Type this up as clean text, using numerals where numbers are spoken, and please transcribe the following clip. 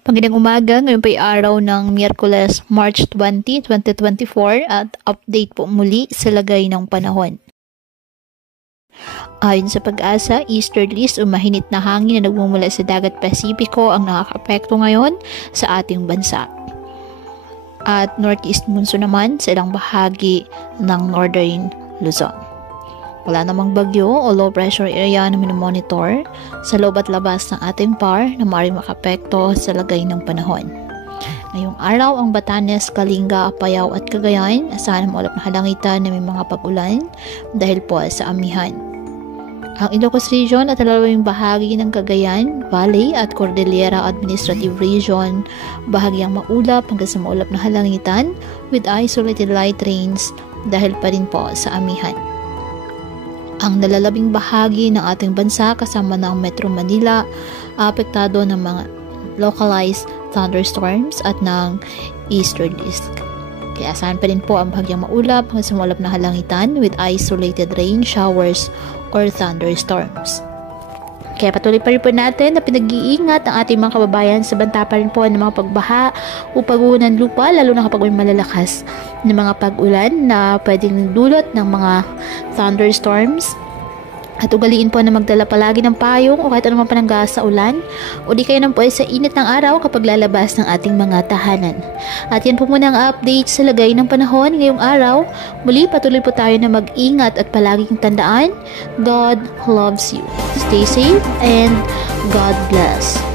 Magandang umaga, ngayon po ay araw ng Miyerkules, March 20, 2024 at update po muli sa lagay ng panahon. Ayon sa Pag-asa, easterlies o mahinit na hangin na nagmumula sa dagat Pasipiko ang nakakaapekto ngayon sa ating bansa. At northeast monsoon naman sa ilang bahagi ng northern Luzon. Wala namang bagyo o low pressure area na minomonitor sa loob at labas ng ating PAR na maaaring makapekto sa lagay ng panahon. Ngayong araw ang Batanes, Kalinga, Apayao at Cagayan asahan ng ulap na halangitan na may mga pag-ulan dahil po sa amihan. Ang Ilocos Region at halalawing bahagi ng Cagayan, Valley at Cordillera Administrative Region bahagyang maulap hanggang sa maulap na halangitan with isolated light rains dahil pa rin po sa amihan. Ang nalalabing bahagi ng ating bansa kasama ng Metro Manila apektado ng mga localized thunderstorms at ng easterlies. Kaya asahan pa rin po ang bahagyang maulap hanggang sa maulap na halangitan with isolated rain showers or thunderstorms. Kaya patuloy pa rin po natin na pinag-iingat ang ating mga kababayan sa banta pa rin po ng mga pagbaha o pagguho ng lupa lalo na kapag may malalakas na mga pag-ulan na pwedeng dulot ng mga thunderstorms. At ugaliin po na magdala palagi ng payong o kahit anumang panangga sa ulan o di kayo nang po sa init ng araw kapag lalabas ng ating mga tahanan. At yan po muna ang update sa lagay ng panahon ngayong araw. Muli patuloy po tayo na mag-ingat at palaging tandaan, God loves you. Stay safe and God bless.